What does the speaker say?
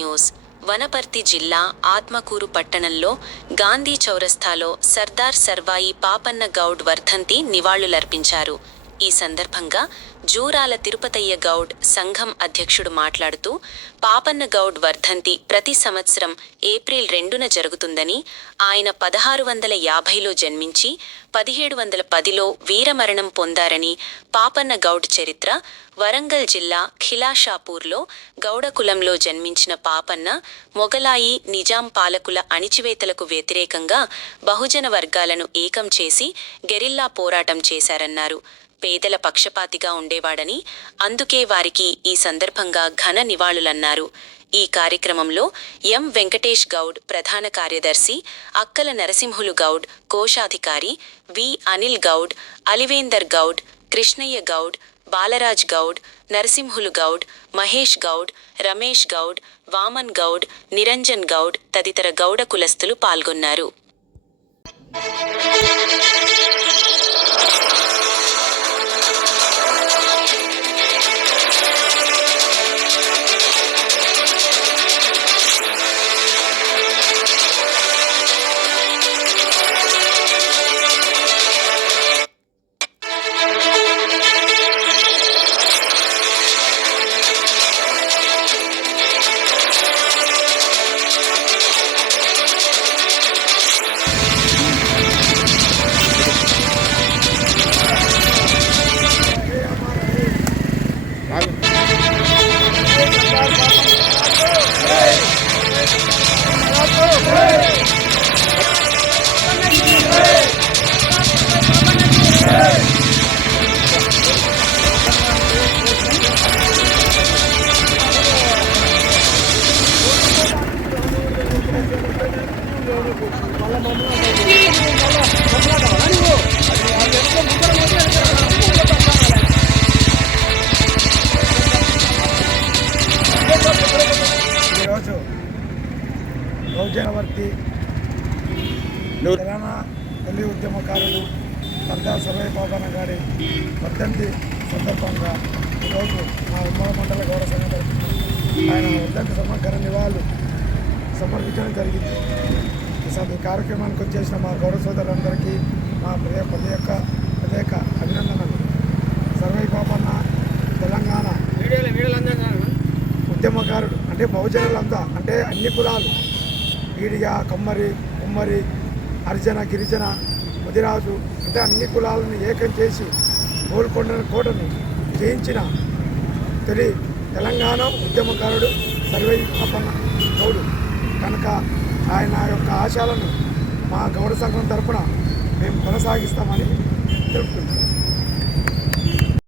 News. Wanaparthy జిల్లా ఆత్మకూరు పట్టణంలో గాంధీ చౌరస్తాలో సర్దార్ సర్వాయి పాపన్న గౌడ్ వర్ధంతి నివాళులర్పించారు. ఈ సందర్భంగా జూరాల తిరుపతయ్య గౌడ్ సంఘం అధ్యక్షుడు మాట్లాడుతూ, పాపన్న గౌడ్ వర్ధంతి ప్రతి సంవత్సరం ఏప్రిల్ 2న జరుగుతుందని, ఆయన 1650లో జన్మించి 1710లో వీరమరణం పొందారని, పాపన్న గౌడ్ చరిత్ర వరంగల్ జిల్లా ఖిలాషాపూర్లో గౌడ కులంలో జన్మించిన పాపన్న మొగలాయి నిజాం పాలకుల అణిచివేతలకు వ్యతిరేకంగా బహుజన వర్గాలను ఏకం చేసి గెరిల్లా పోరాటం చేశారన్నారు. పేదల పక్షపాతిగా ఉండేవాడని, అందుకే వారికి ఈ సందర్భంగా ఘన నివాళులన్నారు. ఈ కార్యక్రమంలో ఎం వెంకటేష్ గౌడ్ ప్రధాన కార్యదర్శి, అక్కల నరసింహులు గౌడ్ కోశాధికారి, వి అనిల్ గౌడ్, అలివేందర్ గౌడ్, కృష్ణయ్య గౌడ్, బాలరాజ్ గౌడ్, నరసింహులు గౌడ్, మహేష్ గౌడ్, రమేష్ గౌడ్, వామన్ గౌడ్, నిరంజన్ గౌడ్ తదితర గౌడ కులస్తులు పాల్గొన్నారు. ఈరోజు బహుజనవర్తి తెలంగాణ తొలి ఉద్యమకారులు సర్దార్ సర్వాయి పాపన్న గారి వర్ధంతి సందర్భంగా ఈరోజు మా ఉమ్మడి మండల గౌరవ సంఘం తరఫున ఆయన వర్ధంతి సమగ్ర నివాళులు సమర్పించడం జరిగింది. ఈ కార్యక్రమానికి వచ్చేసిన మా గౌరవ సోదరులందరికీ మా ప్రత్యేక అభినందనలు. సర్వాయి పాపన్న తెలంగాణ ఉద్యమకారుడు అంటే బహుజనులంతా అంటే అన్ని కులాలు ఈడియ, కమ్మరి, కుమ్మరి, హరిజన, గిరిజన, ముదిరాజు అంటే అన్ని కులాలను ఏకం చేసి గోల్కొండ కోటను జయించిన తొలి తెలంగాణ ఉద్యమకారుడు సర్వాయి పాపన్న గౌడు కనుక ఆయన యొక్క ఆశయాలను మా గౌడ సంఘం తరపున మేము కొనసాగిస్తామని తెలుపుతున్నాం.